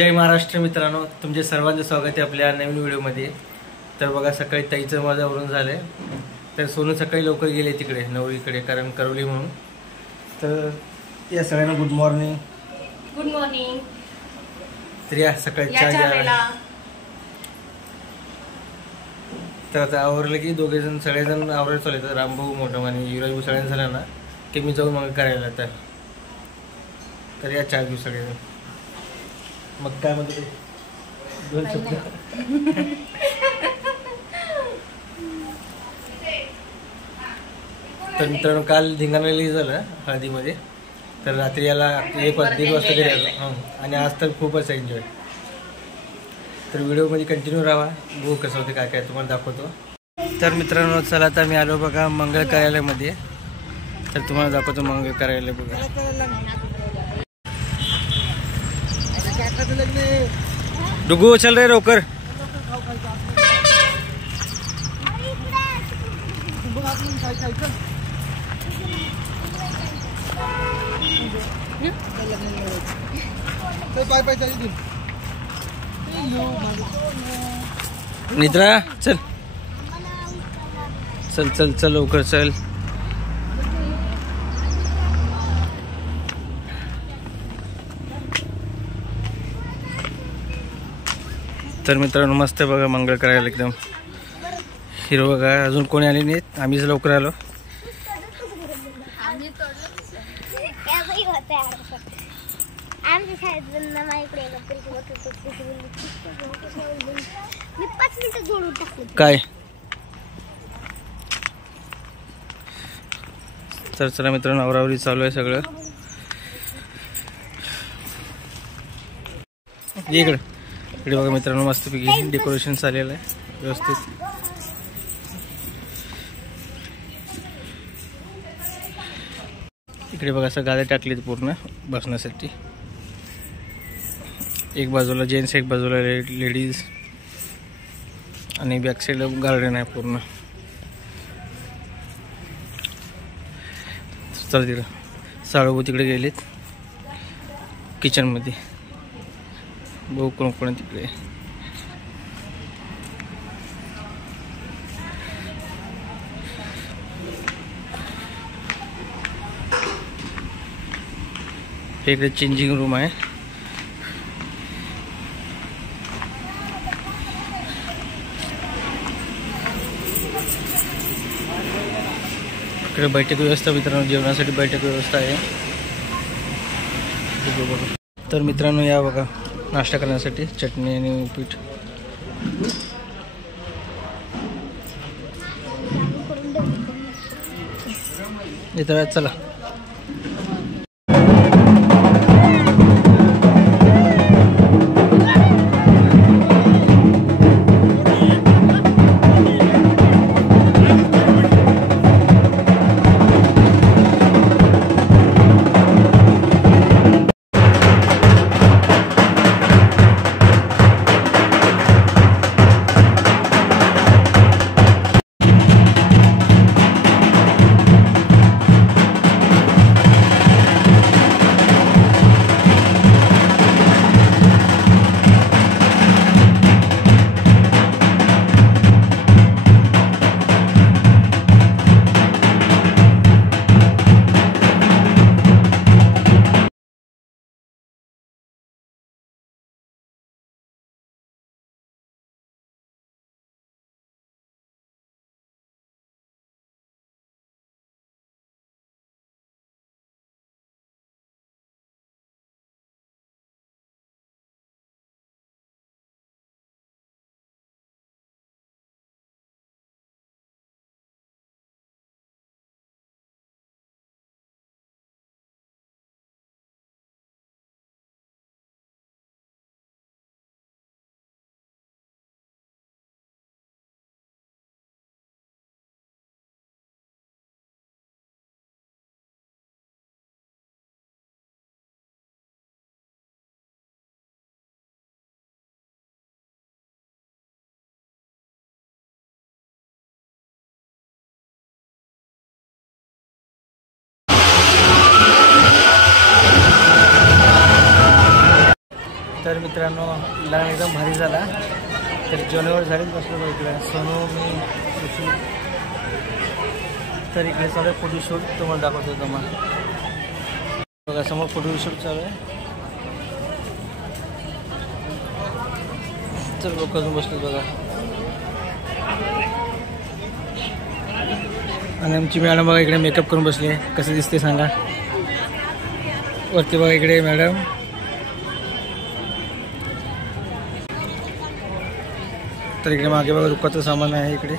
जय महाराष्ट्र मित्रांनो, तुमचे सर्वांचे स्वागत आहे आपल्या नवीन व्हिडिओमध्ये। तर बघा, सकाळी ताईचं माझ्यावरून झालं आहे। तर सोनू सकाळी लवकर गेले तिकडे नवरीकडे, कारण करवली म्हणून। तर या सगळ्यांना गुड मॉर्निंग। Good morning. तर या सकाळी चहा घ्यायला। तर आता आवरलं की दोघे जण सगळेजण आवरायला चालले। तर रामभाऊ मोठं आणि युवराज भाऊ सगळ्यांना झालं ना की मी जाऊन मग करायला। तर या चहा घेऊ सगळेजण। मग काय म्हणतो दोन शब्द। तर मित्रांनो, काल धिंगाणा झालं हळदीमध्ये। तर रात्री याला 1-1:30 वाजता घरी आलो आणि आज तर खूपच एन्जॉय। तर व्हिडिओमध्ये कंटिन्यू राहा, बघू कसं होते काय काय तुम्हाला दाखवतो। तर मित्रांनो, चला आता मी आलो बघा मंगल कार्यालयामध्ये। तर तुम्हाला दाखवतो मंगल कार्यालय बघा। डुगू चल रे लवकर। निद्रा चल चल चल चल लवकर चल। तर मित्रांनो, मस्त बघा मंगल करायला एकदम हिरो बघा। अजून कोणी आले नाहीत, आम्हीच लवकर आलो। काय तर चला मित्रांनो, आवरावरी चालू आहे सगळं। इकडे इकडे बघा मित्रांनो, मस्तपैकी डेकोरेशन चाललेलं आहे व्यवस्थित। इकडे बघा असं गाद्या टाकलीत पूर्ण बसण्यासाठी। एक बाजूला जेंट्स, एक बाजूला लेडीज आणि बॅक साईड गार्डन आहे पूर्ण। चला तिकडं साळू तिकडे गेलेत किचनमध्ये, बघू कोण कोण तिकडे। इकडे चेंजिंग रूम आहे। इकडे बैठक व्यवस्था मित्रांनो, जेवणासाठी बैठक व्यवस्था आहे। तर मित्रांनो, या बघा नाश्ता करण्यासाठी चटणी आणि उपीट। इथं चला। मित्रांनो लग्न एकदम भारी झाला. तर जेवणावर झालीच बसलो बघ इकडे सोनू मी ऋषी. तर इकडे चालू आहे फोटोशूट. तुम्हाला दाखवतो तुम्हाला बघा समोर फोटोशूट चालू आहे. तर लोक अजून बसले बघा. आणि आमची मॅडम बघा इकडे मेकअप करून बसली आहे. कसं दिसते सांगा. वरती बघा इकडे मॅडम. तर इकडे मागे बघा दुःखाचं सामान आहे इकडे.